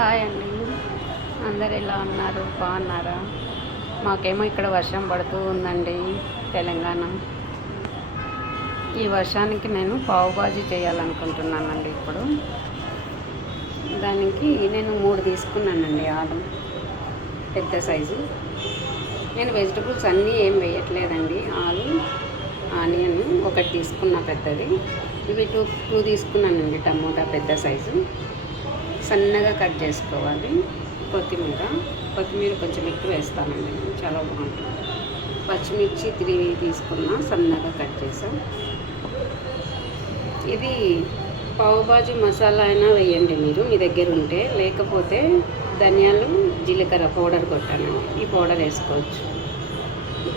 Hi అండి. అందరు ఎలా ఉన్నారు? బాగున్నారా? మాకేమో ఇక్కడ వర్షం పడుతూ ఉందండి తెలంగాణ. ఈ వర్షానికి నేను పావు బాజీ చేయాలనుకుంటున్నానండి. ఇప్పుడు దానికి నేను 3 తీసుకున్నానండి ఆలు, పెద్ద సైజు. నేను వెజిటబుల్స్ అన్నీ ఏం వేయట్లేదండి. ఆలు, ఆనియన్ ఒకటి తీసుకున్నా పెద్దది. ఇవి టూ తీసుకున్నానండి. టమోటా పెద్ద సైజు సన్నగా కట్ చేసుకోవాలి. కొత్తిమీర కొంచెం ఎక్కువ వేస్తానండి, చాలా బాగుంటుంది. పచ్చిమిర్చి 3 తీసుకున్నా, సన్నగా కట్ చేసాం. ఇది పావు బాజీ మసాలా అయినా వేయండి మీరు, మీ దగ్గర ఉంటే. లేకపోతే ధనియాలు, జీలకర్ర పౌడర్ కొట్టానండి, ఈ పౌడర్ వేసుకోవచ్చు.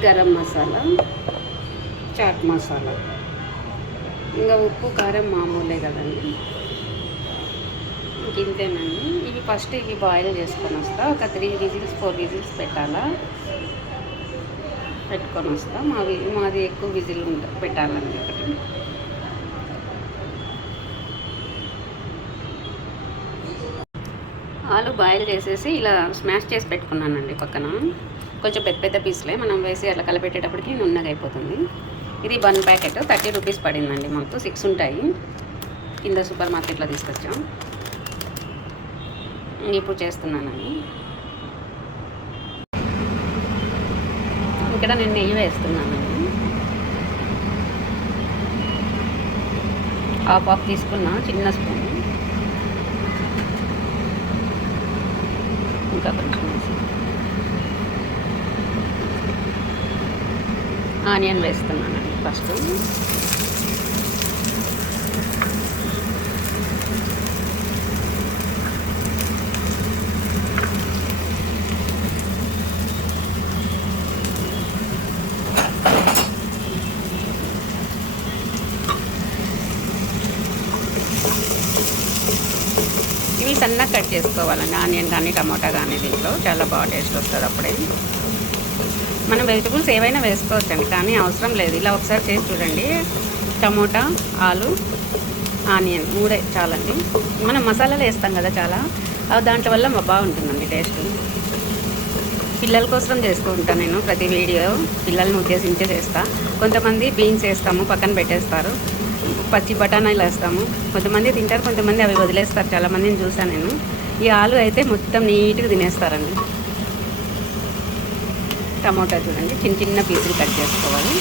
గరం మసాలా, చాట్ మసాలా, ఇంకా ఉప్పు కారం మామూలే కదండి. ఇంతేనండి. ఇవి ఫస్ట్ బాయిల్ చేసుకొని వస్తా. ఒక 3 విజిల్స్ 4 విజిల్స్ పెట్టుకొని వస్తా. మాది ఎక్కువ విజిల్ పెట్టాలండి ఒకటి. ఆలు బాయిల్ చేసేసి ఇలా స్మాష్ చేసి పెట్టుకున్నానండి పక్కన. కొంచెం పెద్ద పెద్ద పీసులే, మనం వేసి అట్లా కలిపెట్టేటప్పటికి నున్నగా అయిపోతుంది. ఇది 1 ప్యాకెట్ 30 రూపీస్ పడిందండి. మాకు 6 ఉంటాయి, కింద సూపర్ మార్కెట్లో తీసుకొచ్చాం. ఇప్పుడు చేస్తున్నానండి. ఇక్కడ నేను నెయ్యి వేస్తున్నానండి. హాఫ్ తీసుకున్నా, చిన్న స్పూన్. ఇంకా కొంచెం వేసి ఆనియన్ వేస్తున్నానండి ఫస్ట్. ఇవి సన్నగా కట్ చేసుకోవాలండి, ఆనియన్ కానీ టమోటా కానీ. దీంట్లో చాలా బాగా టేస్ట్ వస్తుంది అప్పుడే. మనం వెజిటబుల్స్ ఏవైనా వేసుకోవచ్చండి, కానీ అవసరం లేదు. ఇలా ఒకసారి చేసి చూడండి. టమోటా, ఆలు, ఆనియన్ 3 చాలండి. మనం మసాలాలు వేస్తాం కదా చాలా, దాంట్లో వల్ల బాగుంటుందండి టేస్ట్. పిల్లల కోసం చేసుకుంటాను నేను ప్రతి వీడియో, పిల్లల్ని ఉద్దేశించే చేస్తా. కొంతమంది బీన్స్ వేస్తాము, పక్కన పెట్టేస్తారు. పచ్చి బఠానీలు వేస్తాము, కొంతమంది తింటారు, కొంతమంది అవి వదిలేస్తారు. చాలామందిని చూసాను నేను. ఈ ఆలు అయితే మొత్తం నీట్గా తినేస్తారండి. టమోటా చూడండి, చిన్న చిన్న పీసులు కట్ చేసుకోవాలి.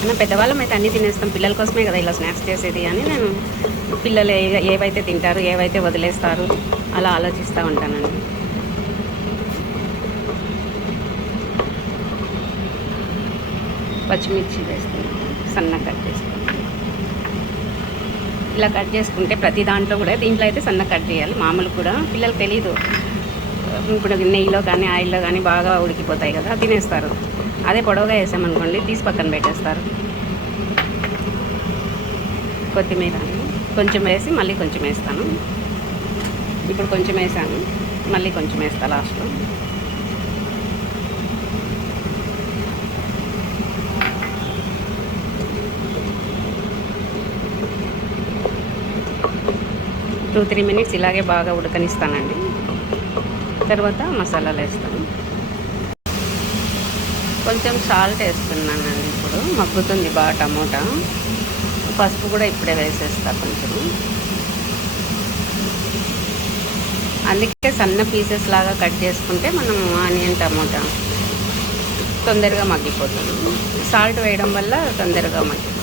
మనం పెద్దవాళ్ళం అయితే అన్నీ తినేస్తాం, పిల్లల కోసమే కదా ఇలా స్నాక్స్ చేసేది అని నేను పిల్లలు ఏవైతే తింటారు, ఏవైతే వదిలేస్తారు అలా ఆలోచిస్తూ ఉంటానండి. పచ్చిమిర్చి వేస్తున్నాను, సన్నగా కట్ చేసుకుంటాను. ఇలా కట్ చేసుకుంటే ప్రతి దాంట్లో కూడా, దీంట్లో అయితే సన్నగా కట్ చేయాలి. మామూలు కూడా పిల్లలకు తెలీదు. ఇప్పుడు నెయ్యిలో కానీ ఆయిల్లో కానీ బాగా ఉడికిపోతాయి కదా, తినేస్తారు. అదే పొడవుగా వేసామనుకోండి, తీసి పక్కన పెట్టేస్తారు. కొత్తిమీర కొంచెం వేసి మళ్ళీ కొంచెం వేస్తాను. ఇప్పుడు కొంచెం వేసాను, మళ్ళీ కొంచెం వేస్తాను లాస్ట్లో. టూ 3 మినిట్స్ ఇలాగే బాగా ఉడకనిస్తానండి. తర్వాత మసాలాలు వేస్తాను. కొంచెం సాల్ట్ వేస్తున్నానండి. ఇప్పుడు మగ్గుతుంది బాగా టమోటా. పసుపు కూడా ఇప్పుడే వేసేస్తా కొంచెం. అందుకే సన్న పీసెస్ లాగా కట్ చేసుకుంటే మనం ఆనియన్ టమోటా తొందరగా మగ్గిపోతుంది. సాల్ట్ వేయడం వల్ల తొందరగా మగ్గిపోతుంది.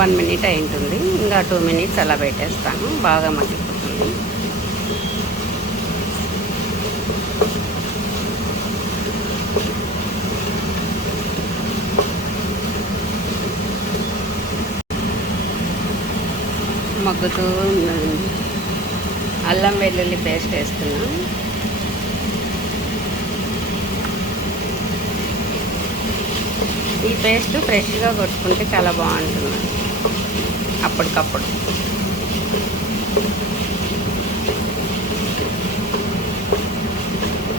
1 మినిట్ అయి ఉంటుంది, ఇంకా 2 మినిట్స్ అలా పెట్టేస్తాను, బాగా మగ్గిపోతుంది. మగ్గుతూ ఉందండి. అల్లం వెల్లుల్లి పేస్ట్ వేస్తున్నాను. ఈ పేస్ట్ ఫ్రెష్గా కొట్టుకుంటే చాలా బాగుంటుంది అప్పటికప్పుడు.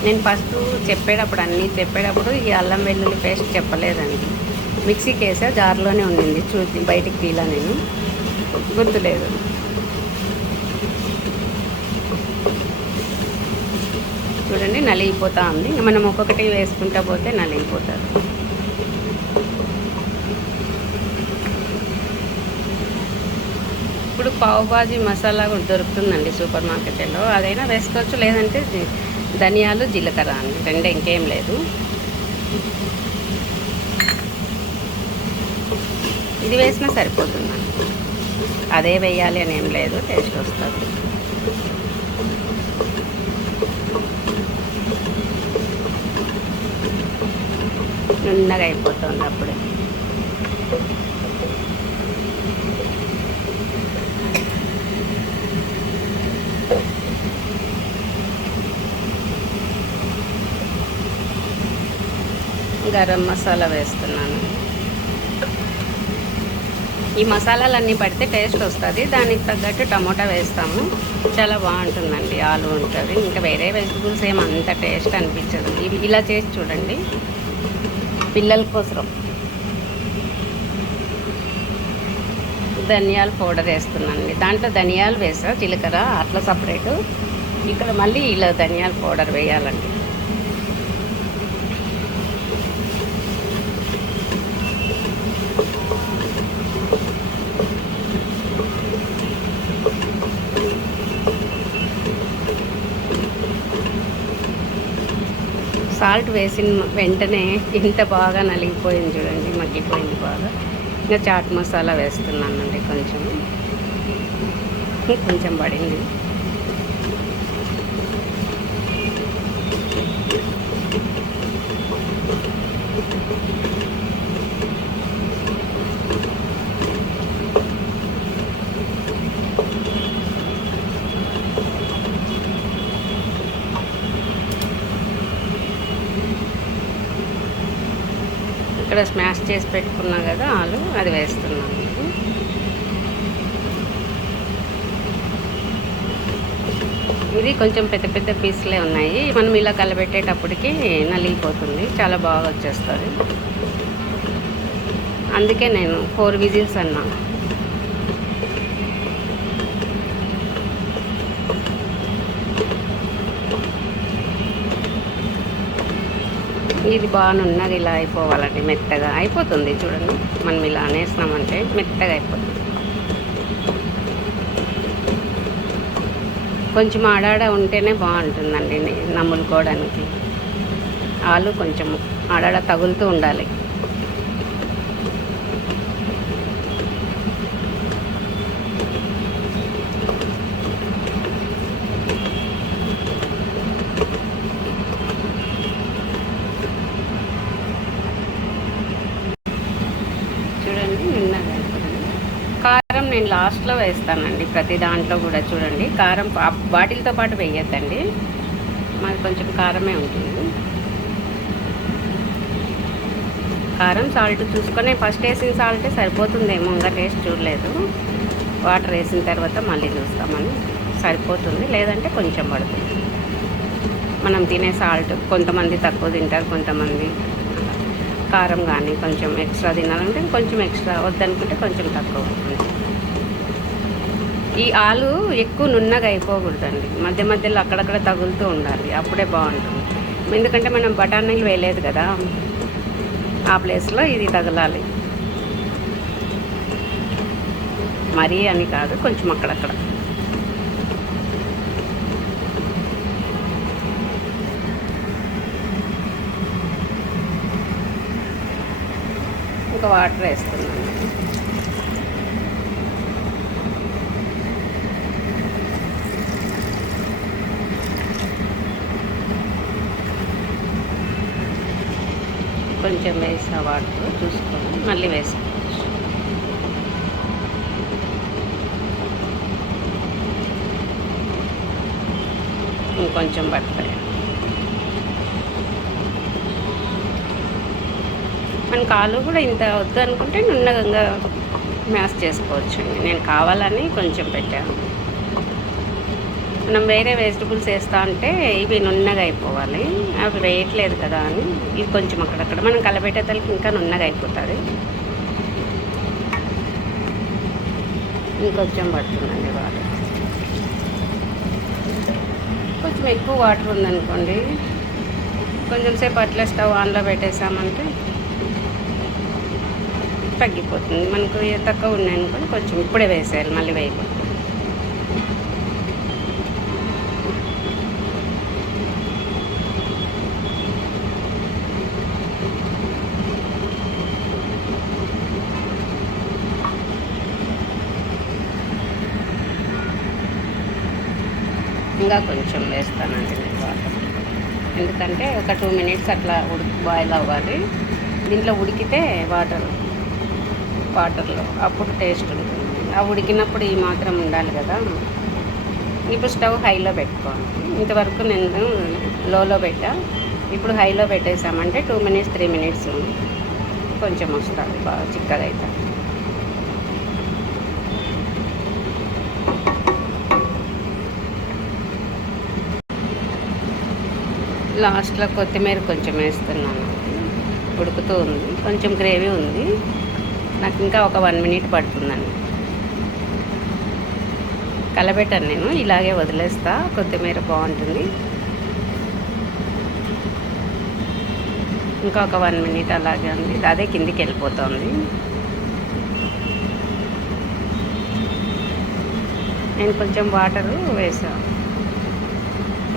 నేను ఫస్ట్ చెప్పేటప్పుడు ఈ అల్లం వెల్లుల్లి పేస్ట్ చెప్పలేదండి. మిక్సీకి వేసా, జార్లోనే ఉండింది, చూసి బయటికి తీలా, నేను గుర్తులేదు. చూడండి నలిగిపోతూ ఉంది. మనం ఒక్కొక్కటి వేసుకుంటా పోతే నలిగిపోతుంది. ఇప్పుడు పావుబాజీ మసాలా కూడా దొరుకుతుందండి సూపర్ మార్కెట్లో, అదైనా వేసుకోవచ్చు. లేదంటే ధనియాలు జీలకర్ర అండి, రెండే, ఇంకేం లేదు. ఇది వేసినా సరిపోతుందండి, అదే వేయాలి అని ఏం లేదు, టేస్ట్ వస్తుంది. నున్నగా అయిపోతుంది అప్పుడే. గరం మసాలా వేస్తున్నాను. ఈ మసాలాలన్నీ పడితే టేస్ట్ వస్తుంది. దానికి తగ్గట్టు టమోటా వేస్తాము, చాలా బాగుంటుందండి. ఆలు ఉంటుంది, ఇంకా వేరే వెజిటబుల్స్ ఏమంత టేస్ట్ అనిపించదు. ఇలా చేసి చూడండి పిల్లల కోసం. ధనియాల పౌడర్ వేస్తున్నానండి, దాంట్లో ధనియాలు వేసా, జీలకర్ర అట్లా సపరేటు. ఇక్కడ మళ్ళీ ఇలా ధనియాల పౌడర్ వేయాలండి. సాల్ట్ వేసిన వెంటనే ఇంత బాగా నలిగిపోయింది చూడండి, మగ్గిపోయింది బాగా. ఇంకా చాట్ మసాలా వేస్తున్నానండి, కొంచెం పడింది. ఇక్కడ స్మాష్ చేసి పెట్టుకున్నా కదా ఆలు, అది వేస్తున్నాను. ఇది కొంచెం పెద్ద పెద్ద పీసులే ఉన్నాయి, మనం ఇలా కలబెట్టేటప్పటికి నలిగిపోతుంది, చాలా బాగా వచ్చేస్తుంది. అందుకే నేను 4 విజిల్స్ అన్నా. ఇది బాగానున్నది, ఇలా అయిపోవాలండి, మెత్తగా అయిపోతుంది. చూడండి మనం ఇలా అనేసినామంటే మెత్తగా అయిపోతుంది. కొంచెం ఆడాడ ఉంటేనే బాగుంటుందండి నమ్ములుకోవడానికి. ఆలు కొంచెం ఆడాడ తగులుతూ ఉండాలి. కారం నేను లాస్ట్లో వేస్తానండి, ప్రతి దాంట్లో కూడా. చూడండి కారం బాటిల్తో పాటు వేయొద్దండి, మాది కొంచెం కారమే ఉంటుంది. కారం సాల్ట్ చూసుకొని ఫస్ట్ వేసిన సాల్టే సరిపోతుందేమో, ఇంకా టేస్ట్ చూడలేదు. వాటర్ వేసిన తర్వాత మళ్ళీ చూస్తామని, సరిపోతుంది. లేదంటే కొంచెం పడుతుంది. మనం తినే సాల్ట్, కొంతమంది తక్కువ తింటారు, కొంతమంది కారం కానీ కొంచెం ఎక్స్ట్రా తినాలంటే కొంచెం ఎక్స్ట్రా, వద్దనుకుంటే కొంచెం తక్కువ. ఈ ఆలు ఎక్కువ నున్నగా అయిపోకూడదండి, మధ్య మధ్యలో అక్కడక్కడ తగులుతూ ఉండాలి, అప్పుడే బాగుంటుంది. ఎందుకంటే మనం బఠానీలు వేయలేదు కదా, ఆ ప్లేస్లో ఇది తగలాలి. మరీ అని కాదు, కొంచెం అక్కడక్కడ. ఇంకా వాటర్ వేస్తున్నాను. కొంచెం వేసా వాటర్ చూసుకొని మళ్ళీ వేసుకోవచ్చు. ఇంకొంచెం పడతాయి. మనకు ఆలు కూడా ఇంత వద్దు అనుకుంటే నున్నగా మ్యాష్ చేసుకోవచ్చు. నేను కావాలని కొంచెం పెట్టాను, మనం వేరే వెజిటబుల్స్ వేస్తా అంటే ఇవి నున్నగా అయిపోవాలి, అవి వేయట్లేదు కదా అని ఇది కొంచెం అక్కడక్కడ మనం కలబెట్టేతలకి ఇంకా నున్నగా అయిపోతుంది. ఇంకొంచెం పడుతుందండి వాటర్. కొంచెం ఎక్కువ వాటర్ ఉందనుకోండి, కొంచెం సేపు అట్లా స్టవ్ ఆన్లో పెట్టేసామంటే తగ్గిపోతుంది. మనకు తక్కువ ఉన్నాయనుకోండి కొంచెం ఇప్పుడే వేసేయాలి, మళ్ళీ వేయకూడదు. ఇంకా కొంచెం వేస్తానండి నేను వాటర్, ఎందుకంటే ఒక 2 మినిట్స్ అట్లా బాయిల్ అవ్వాలి. దీంట్లో ఉడికితే వాటర్లో అప్పుడు టేస్ట్ ఉంటుంది. ఆ ఉడికినప్పుడు ఈ మాత్రం ఉండాలి కదా. ఇప్పుడు స్టవ్ హైలో పెట్టుకోవాలి. ఇంతవరకు నేను లోలో పెట్టా, ఇప్పుడు హైలో పెట్టేసామంటే 2 మినిట్స్ 3 మినిట్స్ కొంచెం వస్తుంది, బాగా చిక్కగా అవుతుంది. లాస్ట్లో కొత్తిమీర కొంచెం వేస్తున్నాను. ఉడుకుతూ ఉంది, కొంచెం గ్రేవీ ఉంది, నాకు ఇంకా ఒక 1 మినిట్ పడుతుందండి. కలబెట్టాను నేను, ఇలాగే వదిలేస్తా, కొత్తిమీర బాగుంటుంది. ఇంకా ఒక 1 మినిట్ అలాగే ఉంది, అదే కిందికి వెళ్ళిపోతుంది. నేను కొంచెం వాటరు వేసా,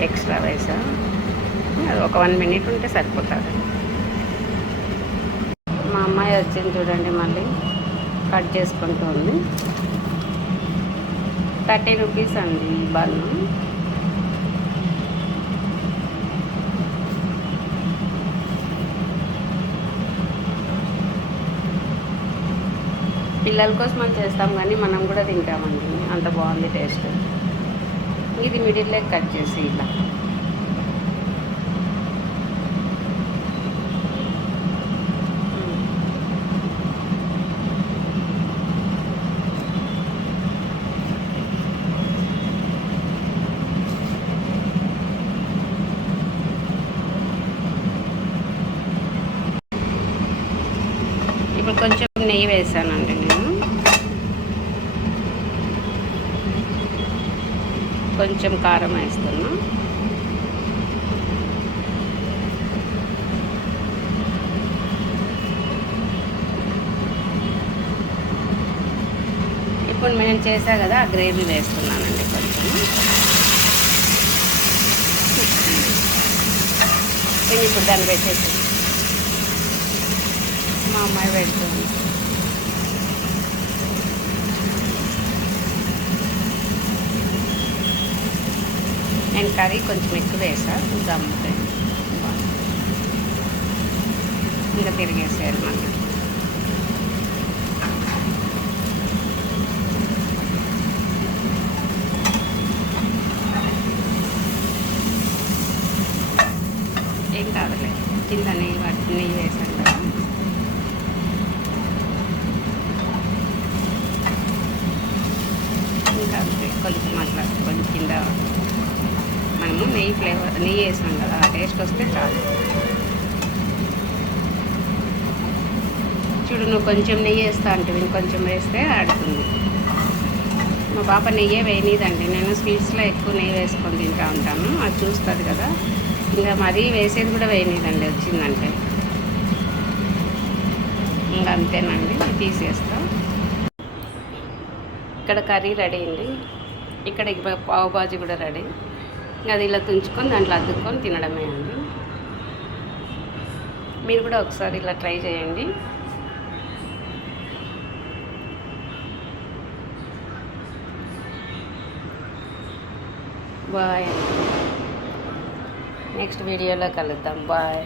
ఎక్స్ట్రా వేసా, అది ఒక 1 మినిట్ ఉంటే సరిపోతుంది. మా అమ్మాయి వచ్చింది చూడండి, మళ్ళీ కట్ చేసుకుంటూ ఉంది. 30 రూపీస్ అండి ఈ బన్ను. పిల్లల కోసం మనం చేస్తాం కానీ మనం కూడా తింటామండి, అంత బాగుంది టేస్ట్. ఇది మిడిల్ లెగ్ కట్ చేసి ఇలా ఇప్పుడు కొంచెం నెయ్యి వేసానండి నేను, కొంచెం కారం వేస్తున్నా. ఇప్పుడు నేను చేసా కదా ఆ గ్రేవీ వేస్తున్నానండి కొంచెం. నేను ఇప్పుడు దాన్ని పెట్టేసి మా అమ్మాయి పెడుతుంది. నేను కర్రీ కొంచెం ఎక్కువ వేసా, దమ్ముతే ఇంకా తిరిగేసేయాలి మళ్ళీ. ఏం కాదులే, కింద నెయ్యి వేసాను కదా. ఇంకా అంతే, కొంచెం అట్లా కొంచెం కింద మనము నెయ్యి వేసాం కదా, ఆ టేస్ట్ వస్తే చాలు. చూడు, నువ్వు కొంచెం నెయ్యి వేస్తా అంటే ఇంకొంచెం వేస్తే ఆడుతుంది. మా పాప నెయ్యే వేయనీదండి, నేను స్వీట్స్లో ఎక్కువ నెయ్యి వేసుకొని తింటూ ఉంటాను, అది చూస్తుంది కదా. ఇంకా మరీ వేసేది కూడా వేయనీదండి, వచ్చిందంటే ఇంకా అంతేనండి, తీసేస్తా. ఇక్కడ కర్రీ రెడీ అయింది, ఇక్కడ పావు బాజీ కూడా రెడీ. అది ఇలా తుంచుకొని దాంట్లో అద్దుకొని తినడమే అండి. మీరు కూడా ఒకసారి ఇలా ట్రై చేయండి. బాయ్, నెక్స్ట్ వీడియోలో కలుద్దాం. బాయ్.